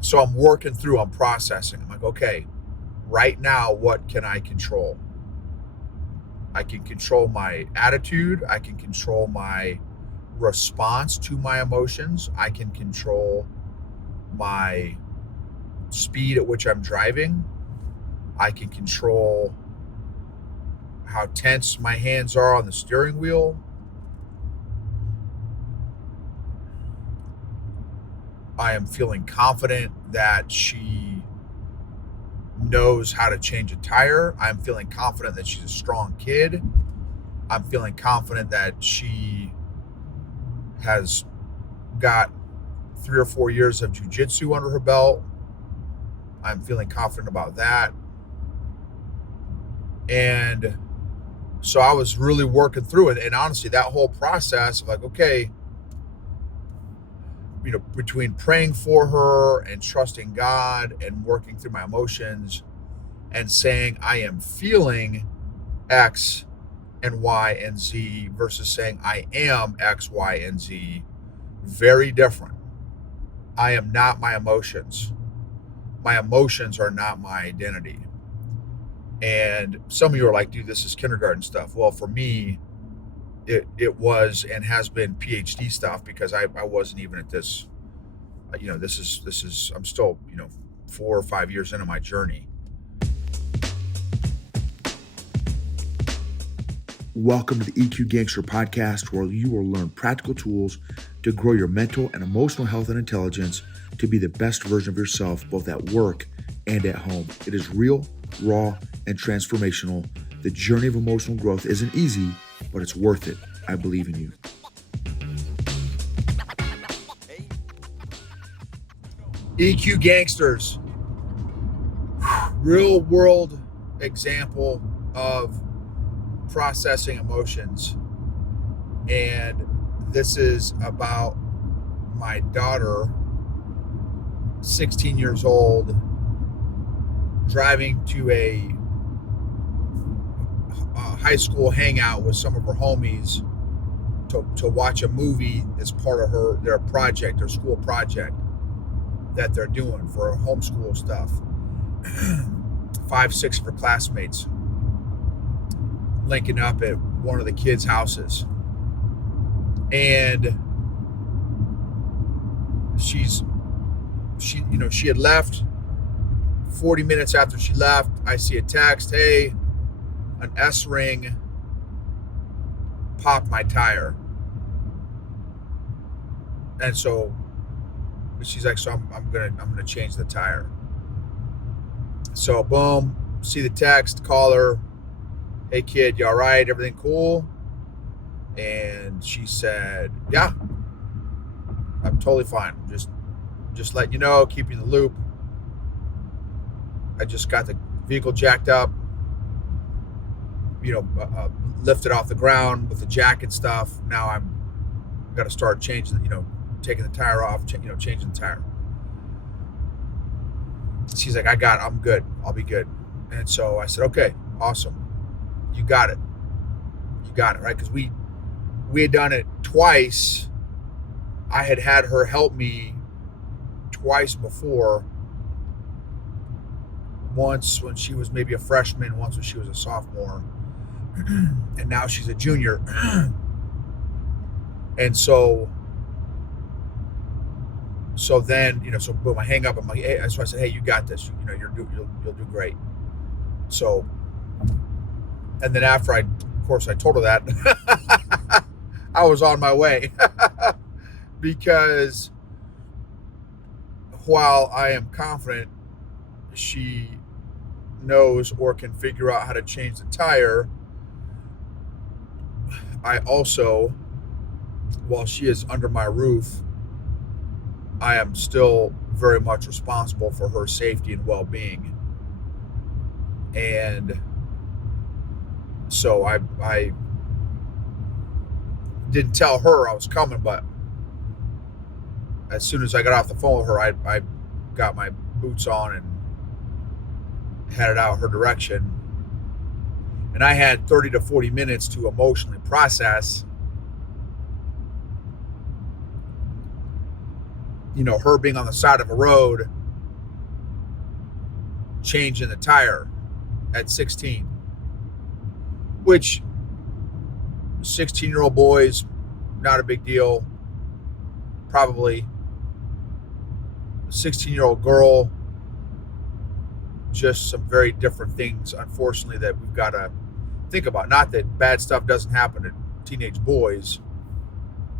So I'm working through, I'm processing. I'm like, okay, right now, what can I control? I can control my attitude. I can control my response to my emotions. I can control my speed at which I'm driving. I can control how tense my hands are on the steering wheel. I am feeling confident that she knows how to change a tire. I'm feeling confident that she's a strong kid. I'm feeling confident that she has got 3 or 4 years of jujitsu under her belt. I'm feeling confident about that. And so I was really working through it. And honestly, that whole process of like, okay, between praying for her and trusting God and working through my emotions and saying, I am feeling X and Y and Z versus saying, I am X, Y, and Z, very different. I am not my emotions. My emotions are not my identity. And some of you are like, dude, this is kindergarten stuff. Well, for me, it was and has been PhD stuff because I wasn't even at this. This is I'm still 4 or 5 years into my journey. Welcome to the EQ Gangster podcast, where you will learn practical tools to grow your mental and emotional health and intelligence to be the best version of yourself, both at work and at home. It is real, raw, and transformational. The journey of emotional growth isn't easy, but it's worth it. I believe in you. EQ Gangsters, real world example of processing emotions. And this is about my daughter, 16 years old, driving to a high school hangout with some of her homies to watch a movie as part of their project, their school project that they're doing for homeschool stuff. 5, 6 of her classmates linking up at one of the kids' houses. And she had left. 40 minutes after she left, I see a text, hey, an S-ring popped my tire. And so she's like, so I'm gonna change the tire. So boom, see the text, call her, hey kid, you all right? Everything cool? And she said, yeah, I'm totally fine. Just letting you know, keep you in the loop. I just got the vehicle jacked up, lifted off the ground with the jack and stuff. Now I'm got to start changing, taking the tire off, changing the tire. She's like, I'm good. I'll be good. And so I said, okay, awesome. You got it. Right? Because we had done it twice. I had her help me twice before. Once when she was maybe a freshman, once when she was a sophomore, and now she's a junior. And so then, so boom, I hang up. I'm like, hey, so I said, hey, you got this. You'll do great. So, and then after I told her that, I was on my way because while I am confident she knows or can figure out how to change the tire, I also, while she is under my roof, I am still very much responsible for her safety and well-being. And so I didn't tell her I was coming, but as soon as I got off the phone with her, I got my boots on and headed out her direction. And I had 30 to 40 minutes to emotionally process, her being on the side of a road changing the tire at 16, which 16-year-old boys, not a big deal. Probably 16-year-old girl, just some very different things, unfortunately, that we've got to think about. Not that bad stuff doesn't happen to teenage boys.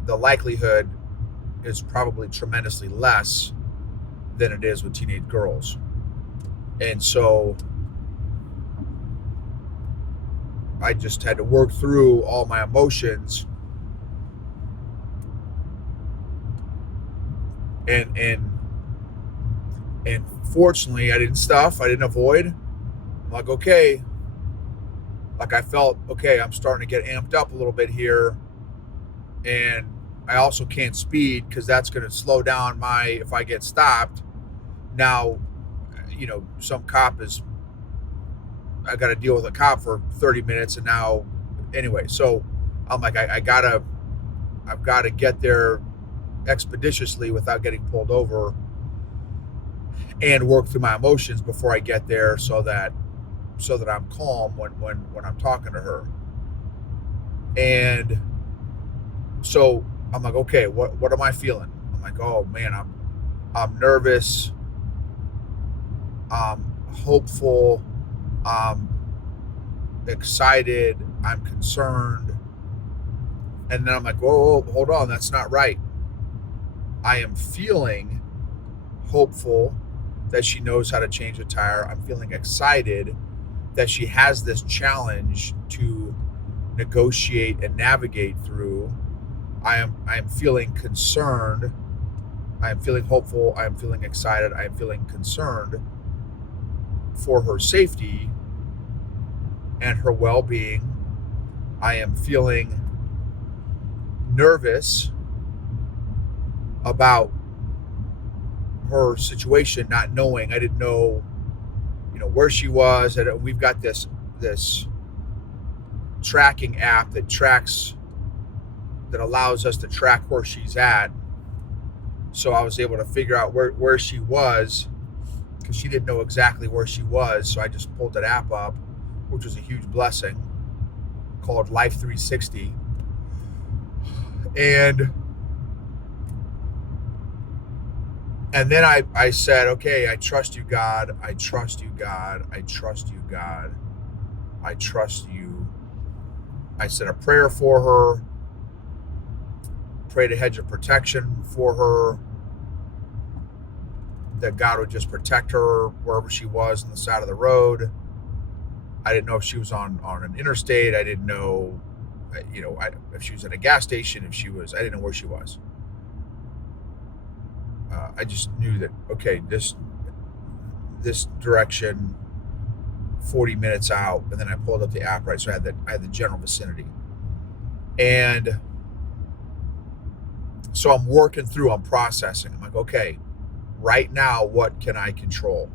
The likelihood is probably tremendously less than it is with teenage girls. And so I just had to work through all my emotions and fortunately I didn't stuff, I didn't avoid. I'm like, okay, like I felt, okay, I'm starting to get amped up a little bit here, and I also can't speed because that's going to slow down if I get stopped. Now, some cop I got to deal with a cop for 30 minutes, and now, anyway, so I'm like, I've got to get there expeditiously without getting pulled over, and work through my emotions before I get there, so that I'm calm when I'm talking to her. And so I'm like, okay, what am I feeling? I'm like, oh man, I'm nervous, I'm hopeful, I'm excited, I'm concerned. And then I'm like, whoa, hold on, that's not right. I am feeling hopeful that she knows how to change a tire. I'm feeling excited that she has this challenge to negotiate and navigate through. I am feeling concerned. I am feeling hopeful. I am feeling excited. I am feeling concerned for her safety and her well-being. I am feeling nervous about her situation, not knowing. I didn't know, where she was. And we've got this tracking app that allows us to track where she's at. So I was able to figure out where she was, because she didn't know exactly where she was. So I just pulled that app up, which was a huge blessing, called Life 360. And then I said, okay, I trust you, God. I trust you, God. I trust you, God. I trust you. I said a prayer for her, prayed a hedge of protection for her, that God would just protect her wherever she was on the side of the road. I didn't know if she was on an interstate. I didn't know, if she was at a gas station, I didn't know where she was. I just knew that, okay, this direction, 40 minutes out, and then I pulled up the app, right? So I had the general vicinity. And so I'm working through, I'm processing. I'm like, okay, right now, what can I control?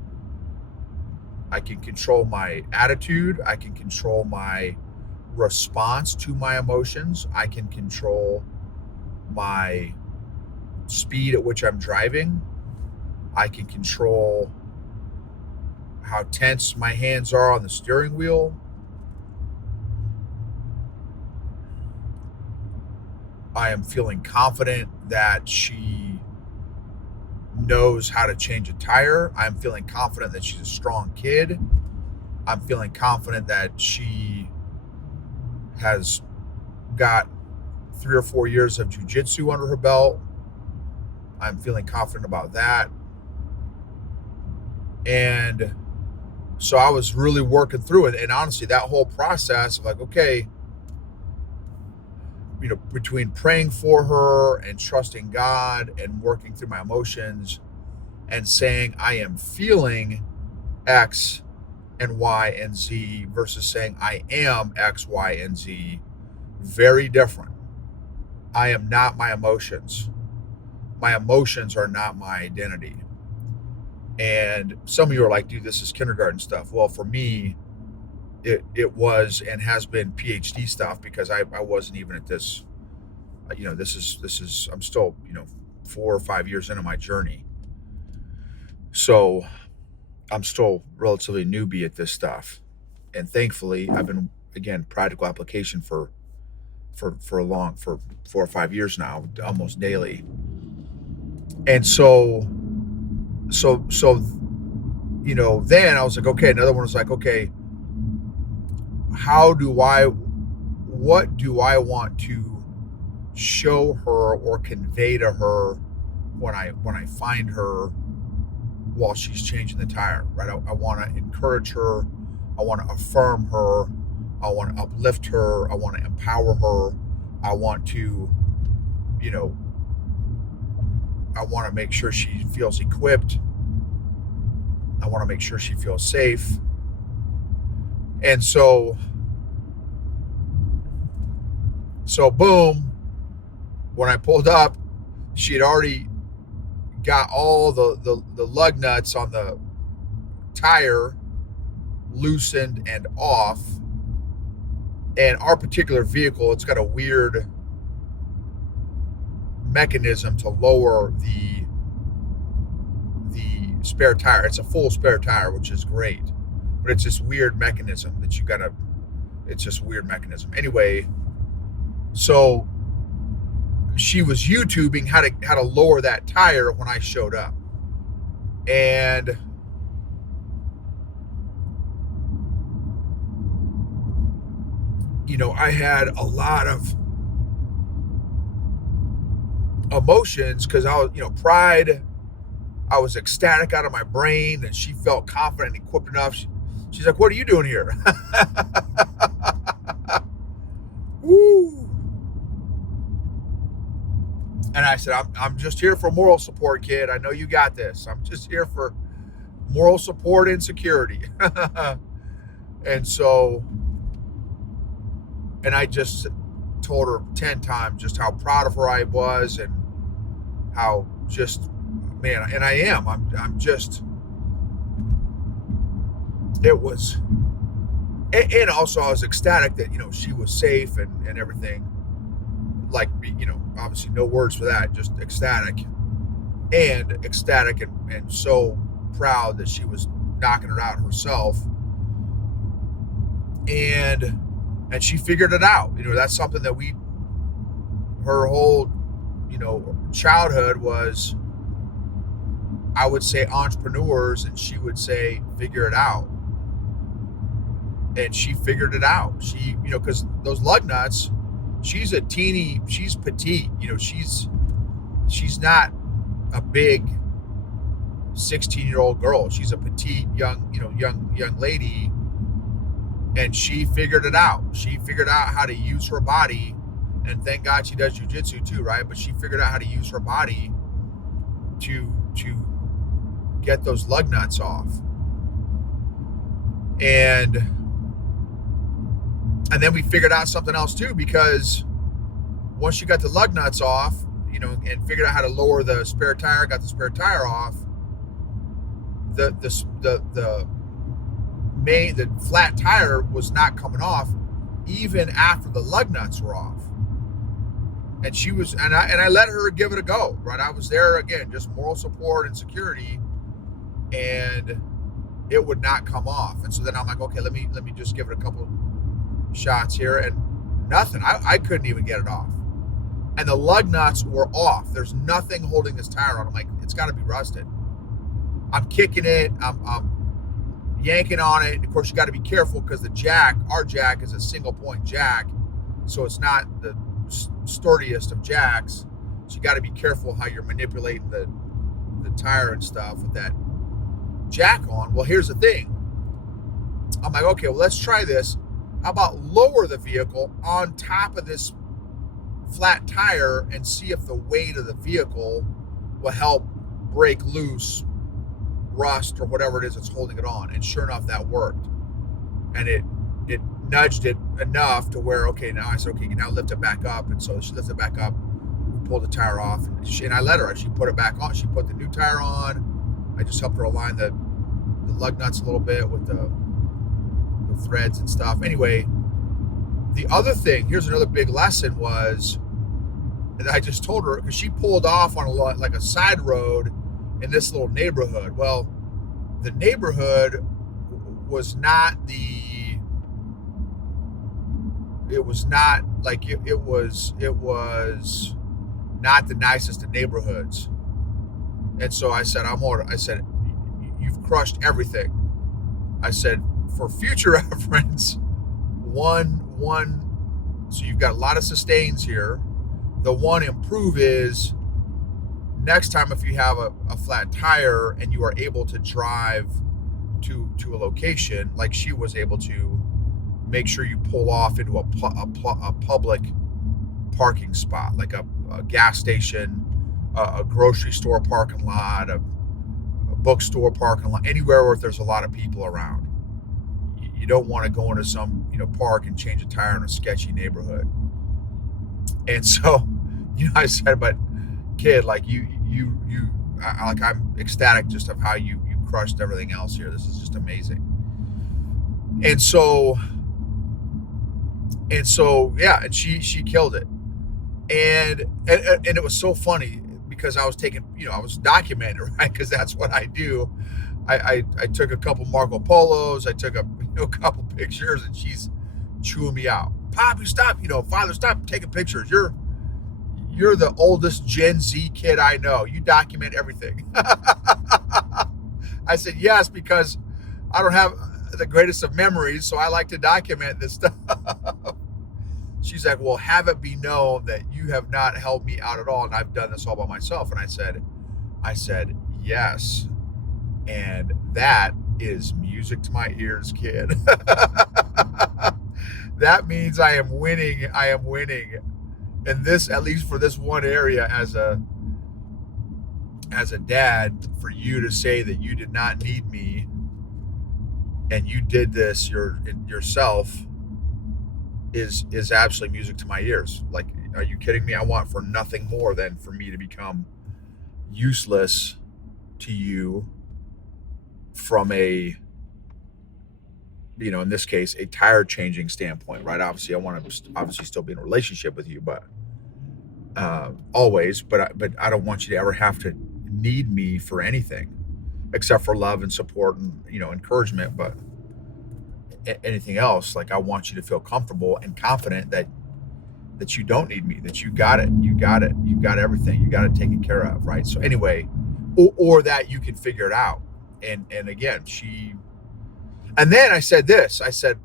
I can control my attitude. I can control my response to my emotions. I can control my speed at which I'm driving. I can control how tense my hands are on the steering wheel. I am feeling confident that she knows how to change a tire. I'm feeling confident that she's a strong kid. I'm feeling confident that she has got 3 or 4 years of jiu-jitsu under her belt. I'm feeling confident about that. And so I was really working through it. And honestly, that whole process of like, okay, between praying for her and trusting God and working through my emotions and saying I am feeling X and Y and Z versus saying I am X, Y, and Z, very different. I am not my emotions. My emotions are not my identity. And some of you are like, dude, this is kindergarten stuff. Well, for me, it was and has been PhD stuff, because I wasn't even at this, this is, I'm still, 4 or 5 years into my journey. So I'm still relatively newbie at this stuff. And thankfully, I've been, again, practical application for 4 or 5 years now, almost daily. And so then I was like, okay, another one was like, okay, what do I want to show her or convey to her when I find her while she's changing the tire, right? I want to encourage her. I want to affirm her. I want to uplift her. I want to empower her. I want to, I want to make sure she feels equipped. I want to make sure she feels safe. And so boom, when I pulled up, she had already got all the lug nuts on the tire loosened and off. And our particular vehicle, it's got a weird mechanism to lower the spare tire. It's a full spare tire, which is great, but it's this weird mechanism that it's just a weird mechanism. Anyway, so she was YouTubing how to lower that tire when I showed up. And I had a lot of emotions because I was, pride. I was ecstatic out of my brain, and she felt confident and equipped enough. She's like, "What are you doing here?" Woo! And I said, I'm just here for moral support, kid. I know you got this. I'm just here for moral support and security. And I just told her 10 times just how proud of her I was, and how just, man, and I am. I'm just, it was, and also I was ecstatic that, she was safe and everything. Like, obviously no words for that, just ecstatic and so proud that she was knocking it out herself. And she figured it out. That's something that her whole, childhood was, I would say, entrepreneurs, and she would say, figure it out. And she figured it out. She, because those lug nuts, she's petite, she's not a big 16-year-old girl. She's a petite young lady. And she figured it out. She figured out how to use her body, and thank God she does jujitsu too, right? But she figured out how to use her body to get those lug nuts off. And then we figured out something else too, because once she got the lug nuts off, and figured out how to lower the spare tire, got the spare tire off, the flat tire was not coming off even after the lug nuts were off. And she was, and I let her give it a go, right? I was there again, just moral support and security, and it would not come off. And so then I'm like, okay, let me just give it a couple shots here, and nothing. I couldn't even get it off. And the lug nuts were off. There's nothing holding this tire on. I'm like, it's got to be rusted. I'm kicking it. I'm yanking on it. Of course, you got to be careful because our jack is a single point jack, so it's not the sturdiest of jacks. So you got to be careful how you're manipulating the tire and stuff with that jack on. Well, here's the thing. I'm like, okay, well, let's try this. How about lower the vehicle on top of this flat tire and see if the weight of the vehicle will help break loose rust or whatever it is that's holding it on. And sure enough, that worked. And it nudged it enough to where, okay, now I said, okay, you can now lift it back up. And so she lifted it back up. We pulled the tire off, and I let her. She put it back on. She put the new tire on. I just helped her align the lug nuts a little bit with the threads and stuff. Anyway, the other thing, here's another big lesson, was that I just told her, because she pulled off on like a side road in this little neighborhood. Well, the neighborhood was not the, it was not like it was not the nicest of neighborhoods. And so I said, I said, you've crushed everything. I said, for future reference, so you've got a lot of sustains here. The one improve is next time if you have a flat tire and you are able to drive to a location, like she was able to, make sure you pull off into a public parking spot, like a gas station, a grocery store parking lot, a bookstore parking lot, anywhere where there's a lot of people around. You don't want to go into some park and change a tire in a sketchy neighborhood. And so I said, but kid, like I'm ecstatic just of how you crushed everything else here. This is just amazing. And so yeah, and she killed it. And it was so funny because I was taking, I was documenting, right? Because that's what I do. I took a couple Marco Polos, I took a couple pictures, and she's chewing me out. Poppy, stop, Father, stop taking pictures. You're the oldest Gen Z kid I know. You document everything. I said, yes, because I don't have the greatest of memories, so I like to document this stuff. She's like, well, have it be known that you have not helped me out at all, and I've done this all by myself. And I said, yes. And that is music to my ears, kid. That means I am winning. And this, at least for this one area, as a dad, for you to say that you did not need me and you did this yourself is absolutely music to my ears. Like, are you kidding me? I want for nothing more than for me to become useless to you from a, in this case, a tire changing standpoint, right? Obviously, I want to still be in a relationship with you, but always, but I don't want you to ever have to need me for anything except for love and support and, encouragement. But anything else, like, I want you to feel comfortable and confident that you don't need me, that you got it, you've got everything, you got it taken care of, right? So anyway, or that you can figure it out. And again, and then I said this, I said,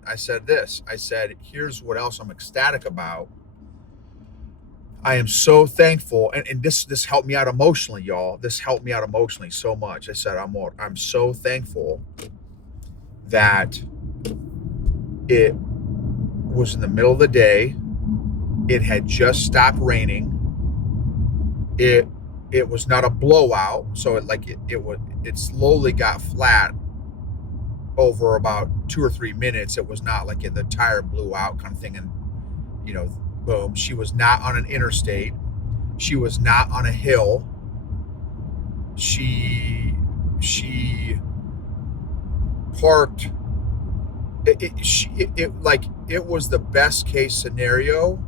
here's what else I'm ecstatic about. I am so thankful, and this helped me out emotionally, y'all. This helped me out emotionally so much. I said, I'm so thankful that it was in the middle of the day. It had just stopped raining. It was not a blowout, so it slowly got flat over about 2 or 3 minutes. It was not like the tire blew out kind of thing, and boom. She was not on an interstate. She was not on a hill. She parked. It was the best case scenario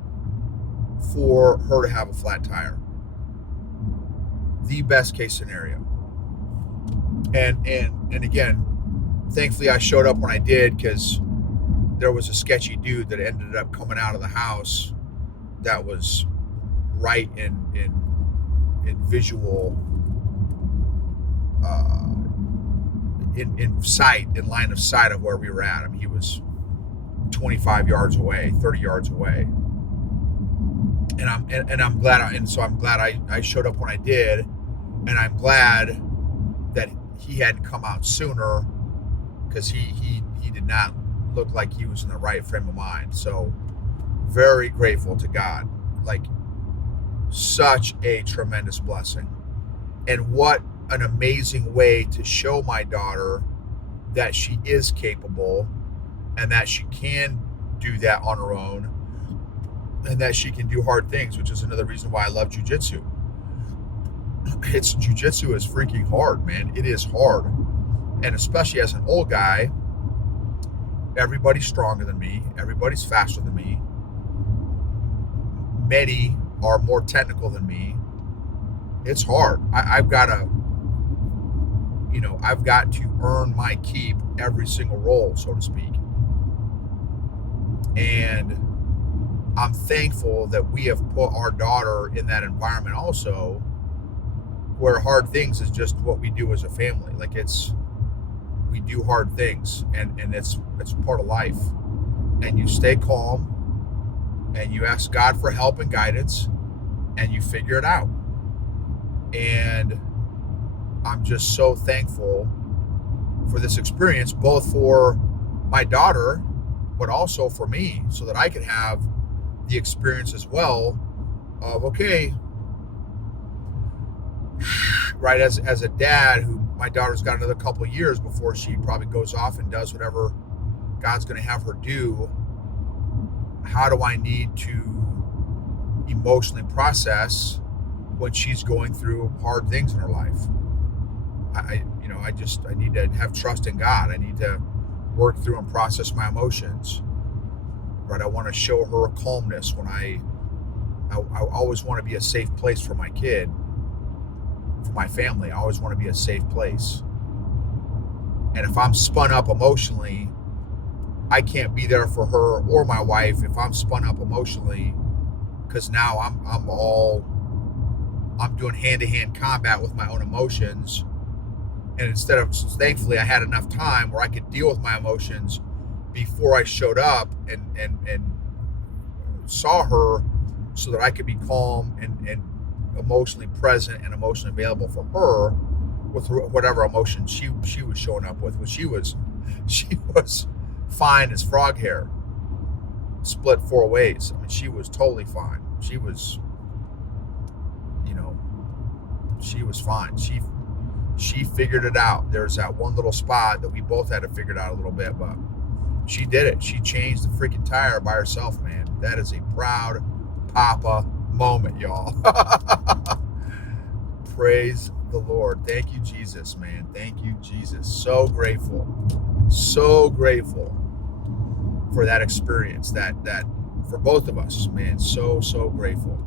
for her to have a flat tire. The best case scenario. And again, thankfully I showed up when I did, because there was a sketchy dude that ended up coming out of the house that was right in visual, in sight, in line of sight of where we were at. I mean, he was 25 yards away, 30 yards away. And I'm glad, I'm glad I showed up when I did, and I'm glad that he hadn't come out sooner, because he did not look like he was in the right frame of mind. So very grateful to God. Like, such a tremendous blessing. And what an amazing way to show my daughter that she is capable, and that she can do that on her own, and that she can do hard things, which is another reason why I love jiu-jitsu. Jiu-jitsu is freaking hard, man. It is hard. And especially as an old guy, everybody's stronger than me. Everybody's faster than me. Many are more technical than me. It's hard. I've got to I've got to earn my keep every single role, so to speak. And I'm thankful that we have put our daughter in that environment also, where hard things is just what we do as a family. Like we do hard things, and it's part of life. And you stay calm, and you ask God for help and guidance, and you figure it out. And I'm just so thankful for this experience, both for my daughter, but also for me, so that I could have the experience as well of, okay, right, as a dad, who my daughter's got another couple of years before she probably goes off and does whatever God's going to have her do. How do I need to emotionally process when she's going through hard things in her life? I need to have trust in God. I need to work through and process my emotions. Right? I want to show her a calmness when I always want to be a safe place for my kid, for my family. I always want to be a safe place. And if I'm spun up emotionally, I can't be there for her or my wife if I'm spun up emotionally, because now I'm doing hand-to-hand combat with my own emotions. And instead of, thankfully, I had enough time where I could deal with my emotions before I showed up and saw her, so that I could be calm and emotionally present and emotionally available for her with whatever emotion she was showing up with. She was fine as frog hair, split 4 ways. I mean, she was totally fine. She was fine. She figured it out. There's that one little spot that we both had to figure it out a little bit, but she did it. She changed the freaking tire by herself, man. That is a proud papa moment, y'all. Praise the Lord. Thank you, Jesus, man. Thank you, Jesus. So grateful for that experience, that for both of us, man. So grateful.